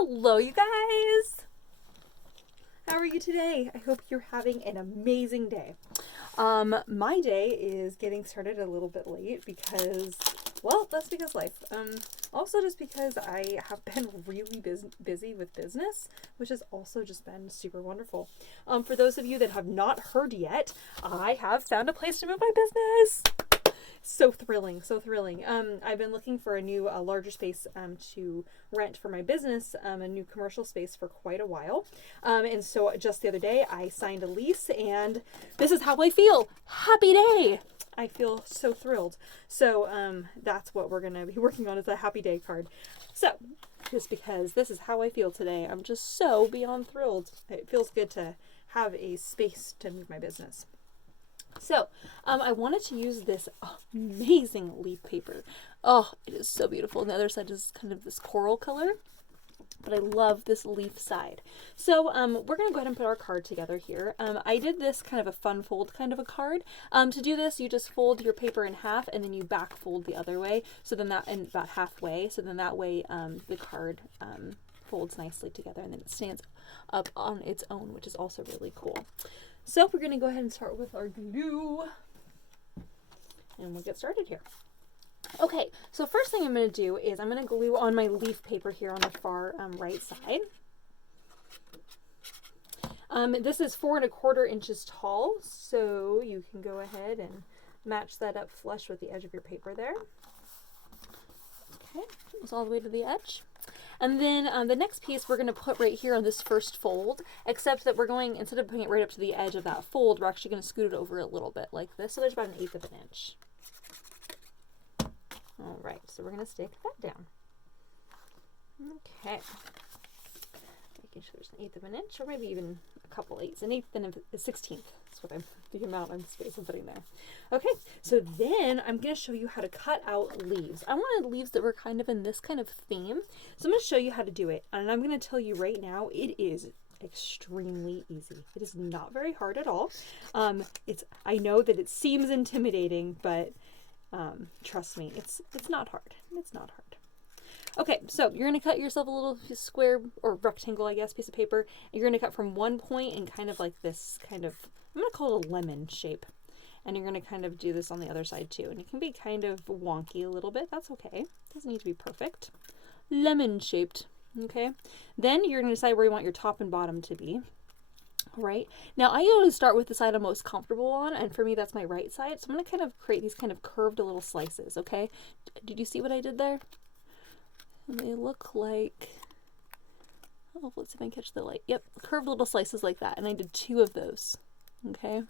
Hello, you guys! How are you today? I hope you're having an amazing day. My day is getting started a little bit late because, well, that's because life. Also just because I have been really busy with business, which has also just been super wonderful. For those of you that have not heard yet, I have found a place to move my business. So thrilling, so thrilling. I've been looking for a larger space to rent for my business, a new commercial space for quite a while. And so just the other day I signed a lease and this is how I feel. Happy day! I feel so thrilled. So that's what we're going to be working on, is a happy day card. So just because this is how I feel today, I'm just so beyond thrilled. It feels good to have a space to move my business. So, I wanted to use this amazing leaf paper. Oh, it is so beautiful. And the other side is kind of this coral color, but I love this leaf side. So, we're going to go ahead and put our card together here. I did this kind of a fun fold kind of a card. To do this, you just fold your paper in half and then you back fold the other way. So then and about halfway. So then that way, the card, folds nicely together and then it stands up on its own, which is also really cool. So we're going to go ahead and start with our glue, and we'll get started here. Okay, so first thing I'm going to do is I'm going to glue on my leaf paper here on the far right side. This is 4¼ inches tall, so you can go ahead and match that up flush with the edge of your paper there. Okay, it goes all the way to the edge. And then the next piece we're going to put right here on this first fold, except that we're going, instead of putting it right up to the edge of that fold, we're actually going to scoot it over a little bit like this. So there's about 1/8 of an inch. All right, so we're going to stick that down. Okay. Making sure there's 1/8 of an inch, or maybe even a couple eighths. 1/8 and a 16th. That's what the amount of space I'm putting there. Okay, so then I'm going to show you how to cut out leaves. I wanted leaves that were kind of in this kind of theme. So I'm going to show you how to do it. And I'm going to tell you right now, it is extremely easy. It is not very hard at all. I know that it seems intimidating, but trust me, it's not hard. It's not hard. Okay, so you're going to cut yourself a little square or rectangle, I guess, piece of paper. And you're going to cut from one point and kind of like this kind of, I'm going to call it a lemon shape. And you're going to kind of do this on the other side too. And it can be kind of wonky a little bit. That's okay. It doesn't need to be perfect. Lemon shaped. Okay. Then you're going to decide where you want your top and bottom to be. Right. Now I always start with the side I'm most comfortable on. And for me, that's my right side. So I'm going to kind of create these kind of curved little slices. Okay. Did you see what I did there? And they look like, oh, let's see if I can catch the light. Yep, curved little slices like that. And I did 2 of those. Okay.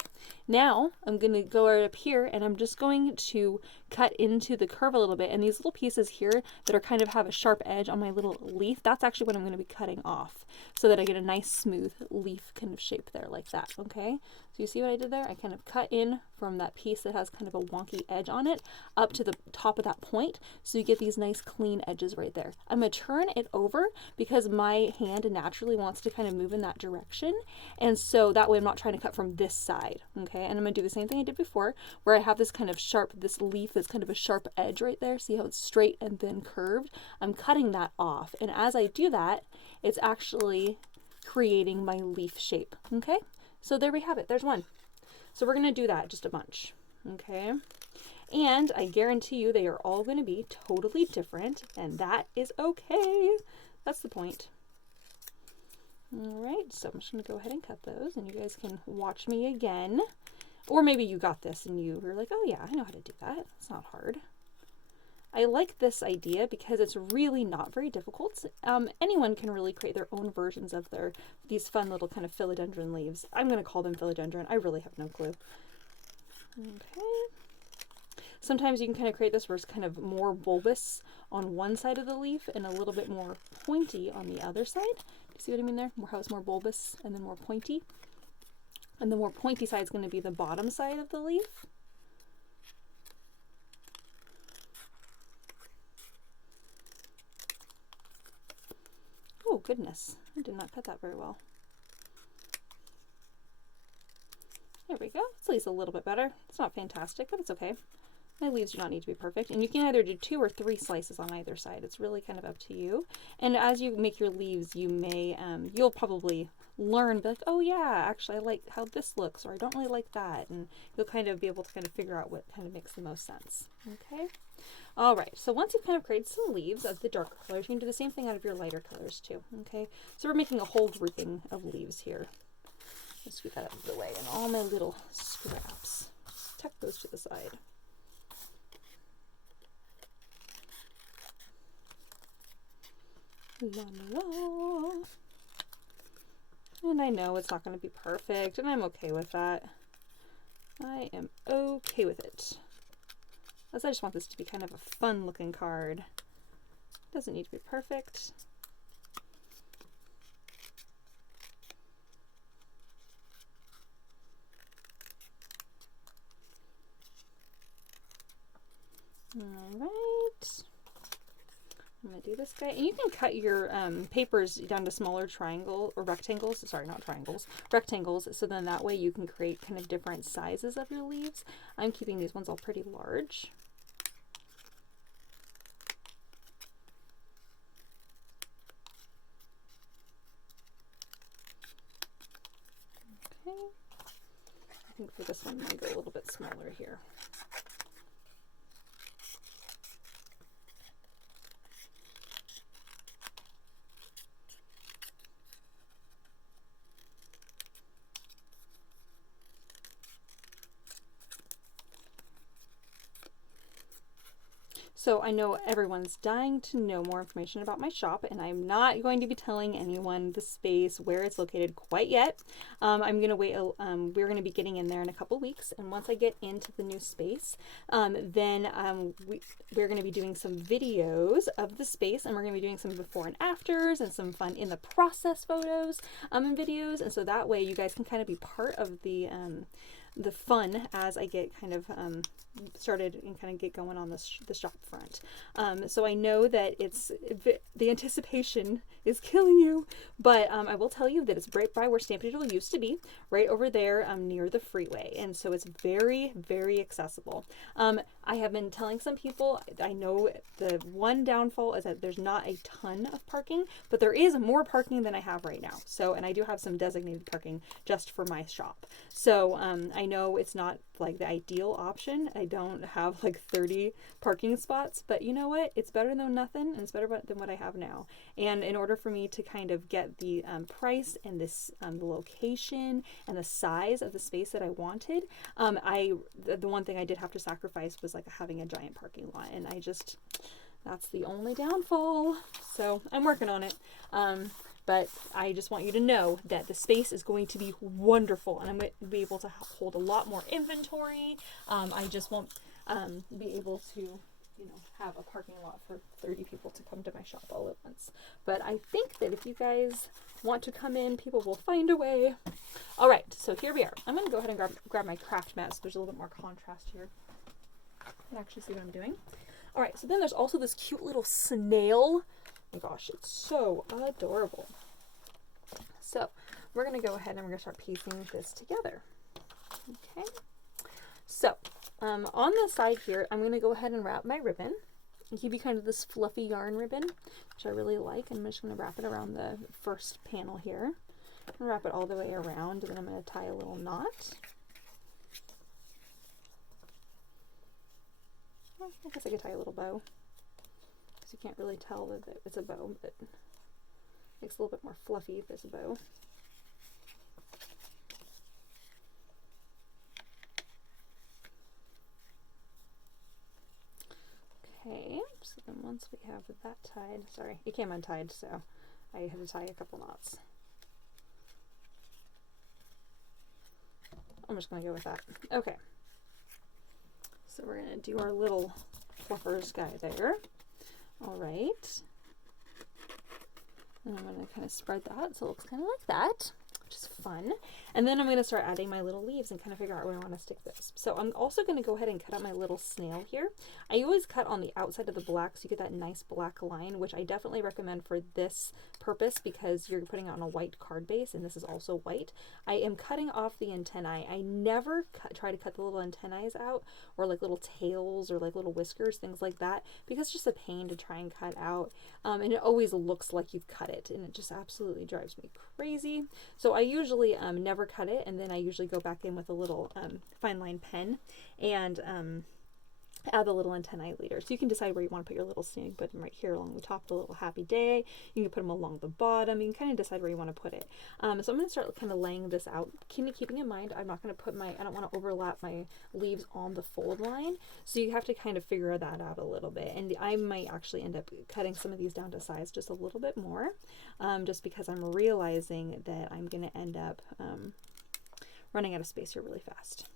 Now I'm going to go right up here and I'm just going to cut into the curve a little bit. And these little pieces here that are kind of have a sharp edge on my little leaf, that's actually what I'm going to be cutting off so that I get a nice smooth leaf kind of shape there like that. Okay. So you see what I did there? I kind of cut in from that piece that has kind of a wonky edge on it up to the top of that point. So you get these nice clean edges right there. I'm going to turn it over because my hand naturally wants to kind of move in that direction. And so that way I'm not trying to cut from this side. Okay. And I'm going to do the same thing I did before where I have this kind of sharp, this leaf that's kind of a sharp edge right there. See how it's straight and then curved? I'm cutting that off. And as I do that, it's actually creating my leaf shape. Okay. So there we have it. There's one. So we're going to do that just a bunch. Okay. And I guarantee you they are all going to be totally different. And that is okay. That's the point. All right. So I'm just going to go ahead and cut those. And you guys can watch me again. Or maybe you got this and you were like, oh yeah, I know how to do that. It's not hard. I like this idea because it's really not very difficult. Anyone can really create their own versions of these fun little kind of philodendron leaves. I'm going to call them philodendron. I really have no clue. Okay. Sometimes you can kind of create this where it's kind of more bulbous on one side of the leaf and a little bit more pointy on the other side. Do you see what I mean there? How it's more bulbous and then more pointy. And the more pointy side is going to be the bottom side of the leaf. Oh, goodness. I did not cut that very well. There we go. It's at least a little bit better. It's not fantastic, but it's okay. My leaves do not need to be perfect, and you can either do 2 or 3 slices on either side. It's really kind of up to you. And as you make your leaves, you may, you'll probably learn, be like, oh yeah, actually I like how this looks, or I don't really like that, and you'll kind of be able to kind of figure out what kind of makes the most sense. Okay. All right, so once you've kind of created some leaves of the darker colors, you can do the same thing out of your lighter colors too. Okay, so we're making a whole grouping of leaves here. Let's scoot that out of the way, and all my little scraps, just tuck those to the side. La, la, la. And I know it's not going to be perfect, and I'm okay with that. I am okay with it. As I just want this to be kind of a fun looking card. It doesn't need to be perfect. All right. I'm going to do this guy. And you can cut your papers down to smaller triangle or rectangles. Sorry, not triangles. Rectangles. So then that way you can create kind of different sizes of your leaves. I'm keeping these ones all pretty large. Okay. I think for this one, I'm going to go a little bit smaller here. So I know everyone's dying to know more information about my shop, and I'm not going to be telling anyone the space, where it's located quite yet. I'm going to wait. We're going to be getting in there in a couple weeks, and once I get into the new space, then we're going to be doing some videos of the space, and we're going to be doing some before and afters and some fun in the process photos and videos, and so that way you guys can kind of be part of the fun as I get kind of started and kind of get going on the shop front. So I know that the anticipation is killing you, but I will tell you that it's right by where Stampin' Doodle used to be, right over there near the freeway, and so it's very, very accessible. I have been telling some people, I know the one downfall is that there's not a ton of parking, but there is more parking than I have right now. So, and I do have some designated parking just for my shop. So I know it's not like the ideal option. I don't have like 30 parking spots, but you know what? It's better than nothing, and it's better than what I have now. And in order for me to kind of get the price and this the location and the size of the space that I wanted, the one thing I did have to sacrifice was like having a giant parking lot, and that's the only downfall. So I'm working on it. But I just want you to know that the space is going to be wonderful, and I'm going to be able to hold a lot more inventory. I just won't be able to, have a parking lot for 30 people to come to my shop all at once. But I think that if you guys want to come in, people will find a way. All right, so here we are. I'm going to go ahead and grab my craft mat so there's a little bit more contrast here. You can actually see what I'm doing. All right, so then there's also this cute little snail. Oh my gosh, it's so adorable. So we're going to go ahead and we're going to start piecing this together. Okay. So on the side here, I'm going to go ahead and wrap my ribbon. It can be kind of this fluffy yarn ribbon, which I really like. And I'm just going to wrap it around the first panel here. And wrap it all the way around, and then I'm going to tie a little knot. Well, I guess I could tie a little bow, because you can't really tell that it's a bow, but it makes it a little bit more fluffy if there's a bow. Okay, so then once we have that tied, sorry, it came untied, so I had to tie a couple knots. I'm just going to go with that. Okay. So we're going to do our little fluffers guy there. All right. And I'm going to kind of spread that so it looks kind of like that. which is fun. And then I'm going to start adding my little leaves and kind of figure out where I want to stick this. So I'm also going to go ahead and cut out my little snail here. I always cut on the outside of the black so you get that nice black line, which I definitely recommend for this purpose because you're putting it on a white card base and this is also white. I am cutting off the antennae. I never try to cut the little antennae out or like little tails or like little whiskers, things like that, because it's just a pain to try and cut out. And it always looks like you've cut it and it just absolutely drives me crazy. So I usually never cut it, and then I usually go back in with a little fine line pen and add the little antennae later. So you can decide where you want to put your little snail. You can put them right here along the top, the little happy day. You can put them along the bottom. You can kind of decide where you want to put it. So I'm going to start kind of laying this out, keeping in mind I'm not going to put I don't want to overlap my leaves on the fold line. So you have to kind of figure that out a little bit. And I might actually end up cutting some of these down to size just a little bit more, just because I'm realizing that I'm going to end up running out of space here really fast.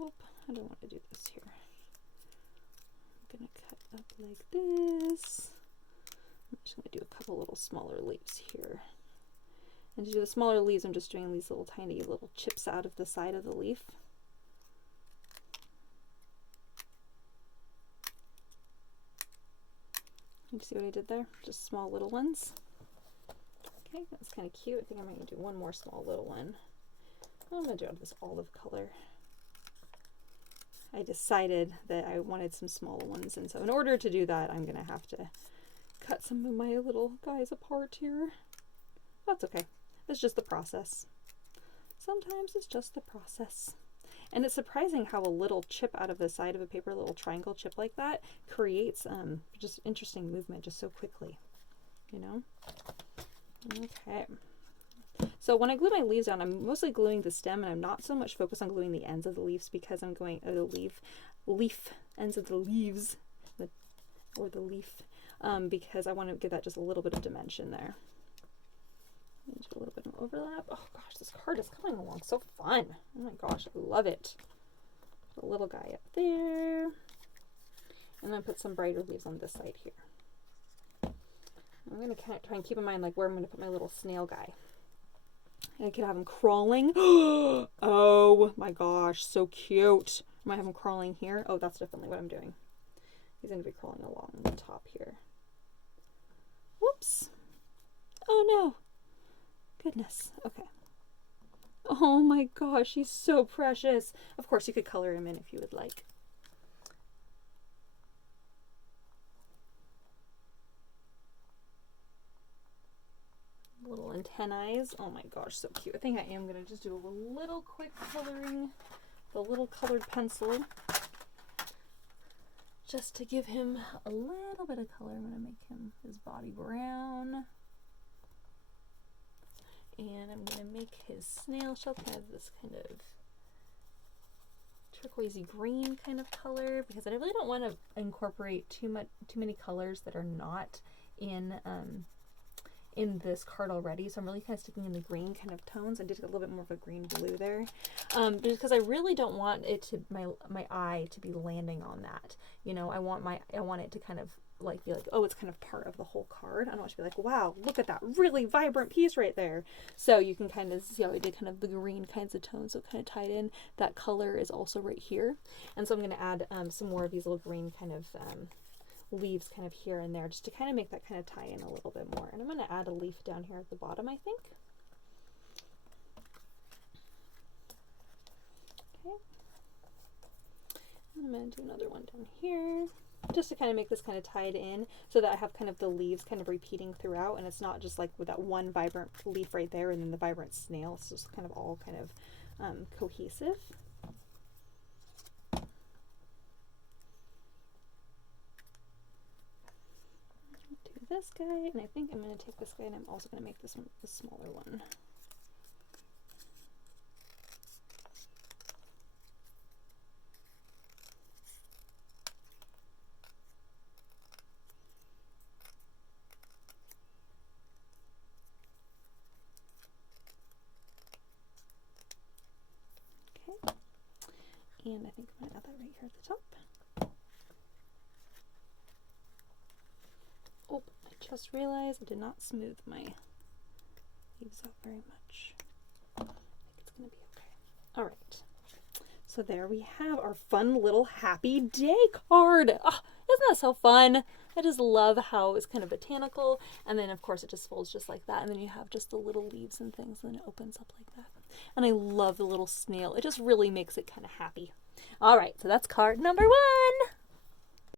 Oop, I don't want to do this here. I'm going to cut up like this. I'm just going to do a couple little smaller leaves here. And to do the smaller leaves, I'm just doing these little tiny little chips out of the side of the leaf. You see what I did there? Just small little ones. Okay, that's kind of cute. I think I might do one more small little one. I'm going to do this olive color. I decided that I wanted some smaller ones, and so in order to do that, I'm going to have to cut some of my little guys apart here. That's okay. It's just the process. Sometimes it's just the process. And it's surprising how a little chip out of the side of a paper, a little triangle chip like that, creates just interesting movement just so quickly, you know? Okay. So when I glue my leaves down, I'm mostly gluing the stem, and I'm not so much focused on gluing the ends of the leaves because I'm going ends of the leaves, or the leaf, because I want to give that just a little bit of dimension there. Do a little bit of overlap. Oh gosh, this card is coming along so fun. Oh my gosh, I love it. Put a little guy up there, and then put some brighter leaves on this side here. I'm going to kind of try and keep in mind like where I'm going to put my little snail guy. I could have him crawling. Oh my gosh, so cute. I might have him crawling here. Oh, that's definitely what I'm doing. He's going to be crawling along the top here. Whoops. Oh no. Goodness. Okay. Oh my gosh, he's so precious. Of course, you could color him in if you would like. Little antennae. Oh my gosh, so cute. I think I am going to just do a little quick coloring, the little colored pencil, just to give him a little bit of color. I'm going to make his body brown. And I'm going to make his snail shell kind of this kind of turquoisey green kind of color, because I really don't want to incorporate too many colors that are not in this card already. So I'm really kind of sticking in the green kind of tones. I did a little bit more of a green blue there, because I really don't want it to my eye to be landing on that. You know, I want it to kind of like be like, oh, it's kind of part of the whole card. I don't want it to be like, wow, look at that really vibrant piece right there. So you can kind of see how I did kind of the green kinds of tones, so kind of tied in. That color is also right here, and so I'm going to add some more of these little green kind of leaves kind of here and there, just to kind of make that kind of tie in a little bit more. And I'm going to add a leaf down here at the bottom, I think. Okay. And I'm going to do another one down here, just to kind of make this kind of tied in, so that I have kind of the leaves kind of repeating throughout, and it's not just like with that one vibrant leaf right there and then the vibrant snail. It's just kind of all kind of cohesive. Do this guy, and I think I'm going to take this guy, and I'm also going to make this one the smaller one. And I think I'm going to add that right here at the top. Oh, I just realized I did not smooth my leaves out very much. I think it's going to be okay. All right. So there we have our fun little happy day card. Oh, isn't that so fun? I just love how it's kind of botanical. And then, of course, it just folds just like that. And then you have just the little leaves and things. And then it opens up like that. And I love the little snail. It just really makes it kind of happy. All right, so that's card number 1.